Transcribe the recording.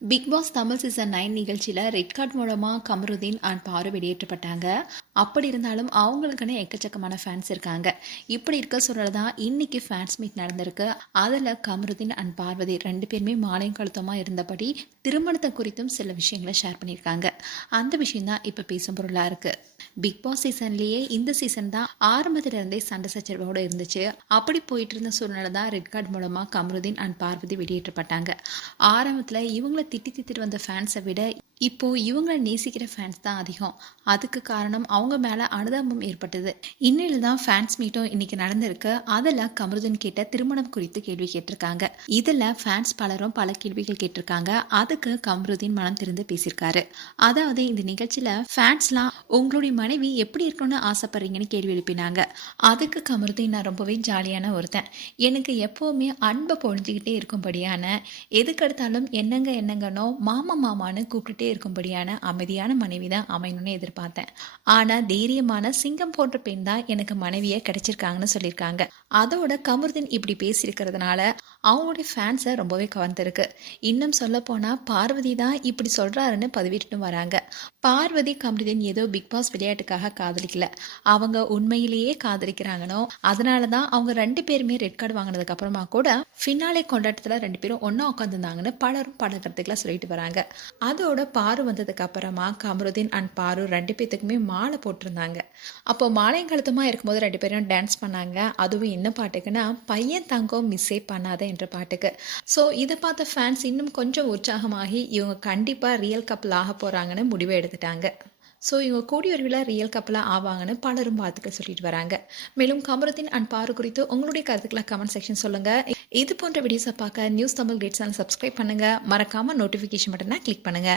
Big pass Tamil season 9 நிகழ்ச்சியில் red card மூலமாக Kamaruddin and பாரு வெளியேற்றப்பட்டாங்க. அப்படி இருந்தாலும் அவங்களுக்குன்னு எக்கச்சக்கமான ஃபேன்ஸ் இருக்காங்க. இப்படி இருக்க சூழல் தான் இன்னைக்கு ஃபேன்ஸ் மீட் நடந்திருக்கு. அதில் கமருதீன் அண்ட் பார்வதி 2 பேருமே மாலையும் கழுத்தமாக இருந்தபடி திருமணத்தை குறித்தும் சில விஷயங்களை ஷேர் பண்ணியிருக்காங்க. அந்த விஷயம் தான் இப்போ பேசும் பொருளாக இருக்குது. பிக் பாஸ் சீசன்லேயே இந்த சீசன் தான் ஆரம்பத்திலிருந்தே சண்டை சச்சரவோடு இருந்துச்சு. அப்படி போயிட்டு இருந்த சூழ்நிலை தான் ரெட் கார்டு மூலமாக கமருதீன் அண்ட் பார்வதி வெளியேற்றப்பட்டாங்க. ஆரம்பத்தில் இவங்களை திட்டிட்டு வந்த ஃபேன்ஸை விட இப்போ இவங்களை நேசிக்கிற ஃபேன்ஸ் தான் அதிகம். அதுக்கு காரணம் அவங்க மேல அனுதாபம் ஏற்பட்டது. இன்னில தான் ஃபேன்ஸ் மீட்டும் இன்னைக்கு நடந்திருக்கு. அதில் கமருதீன் கேட்ட திருமணம் குறித்து கேள்வி கேட்டிருக்காங்க. இதில் ஃபேன்ஸ் பலரும் பல கேள்விகள் கேட்டிருக்காங்க. அதுக்கு கமருதீன் மனம் திறந்து பேசியிருக்காரு. அதாவது இந்த நிகழ்ச்சியில ஃபேன்ஸ்லாம் உங்களுடைய மனைவி எப்படி இருக்கணும்னு ஆசைப்படுறீங்கன்னு கேள்வி எழுப்பினாங்க. அதுக்கு கமருதீன் நான் ரொம்பவே ஜாலியான ஒருத்தன், எனக்கு எப்பவுமே அன்பை பொழிஞ்சுக்கிட்டே இருக்கும்படியான, எதுக்கெடுத்தாலும் என்னங்கன்னோ மாமான்னு கூப்பிட்டுட்டே இருக்கும்படியான அமைதியான மனைவி தான் அமையணும்னு எதிர்பார்த்தேன். ஆனா தைரியமான சிங்கம் போன்ற பெண் தான் எனக்கு மனைவியை கிடைச்சிருக்காங்கன்னு சொல்லியிருக்காங்க. அதோட கமருதீன் இப்படி பேசியிருக்கிறதுனால அவங்களுடைய ஃபேன்ஸை ரொம்பவே கவர்ந்திருக்கு. இன்னும் சொல்ல போனா பார்வதி தான் இப்படி சொல்றாருன்னு பதிவிட்டு வராங்க. பார்வதி கமருதீன் ஏதோ பிக் பாஸ் விளையாட்டுக்காக காதலிக்கல, அவங்க உண்மையிலேயே காதலிக்கிறாங்கனோ. அதனாலதான் அவங்க 2 பேருமே ரெட் கார்டு வாங்கினதுக்கு அப்புறமா கூட ஃபினாலே கொண்டாட்டத்துல 2 பேரும் ஒன்னா உட்காந்துருந்தாங்கன்னு பலரும் பல கருத்துக்களை சொல்லிட்டு வராங்க. அதோட பாரு வந்ததுக்கு அப்புறமா கமருதீன் அண்ட் பாரு 2 பேத்துக்குமே மாலை போட்டிருந்தாங்க. அப்போ மாலையும் கழுத்தமா இருக்கும்போது 2 பேரும் டான்ஸ் பண்ணாங்க. அதுவும் என்ன பாட்டுக்குன்னா பையன் தங்கம் மிஸ்ஸே பண்ணாத என்ற பாட்டுக்கு. ஸோ இதை பார்த்த ஃபேன்ஸ் இன்னும் கொஞ்சம் உற்சாகமாகி இவங்க கண்டிப்பா ரியல் கப்பல் ஆக போறாங்கன்னு முடிவை எடுத்துட்டாங்க. ஸோ இவங்க கூடிய விரைவில் ரியல் கப்பலாக ஆவாங்கன்னு பலரும் வாழ்த்துக்கள் சொல்லிட்டு வராங்க. மேலும் கமருதீன் அண்ட் பாரு குறித்து உங்களுடைய கருத்துக்களை கமெண்ட் செக்ஷன் சொல்லுங்க. இது போன்ற வீடியோஸை பார்க்க news Tamil great channel subscribe பண்ணுங்க. மறக்காம நோட்டிஃபிகேஷன் பட்டனை கிளிக் பண்ணுங்க.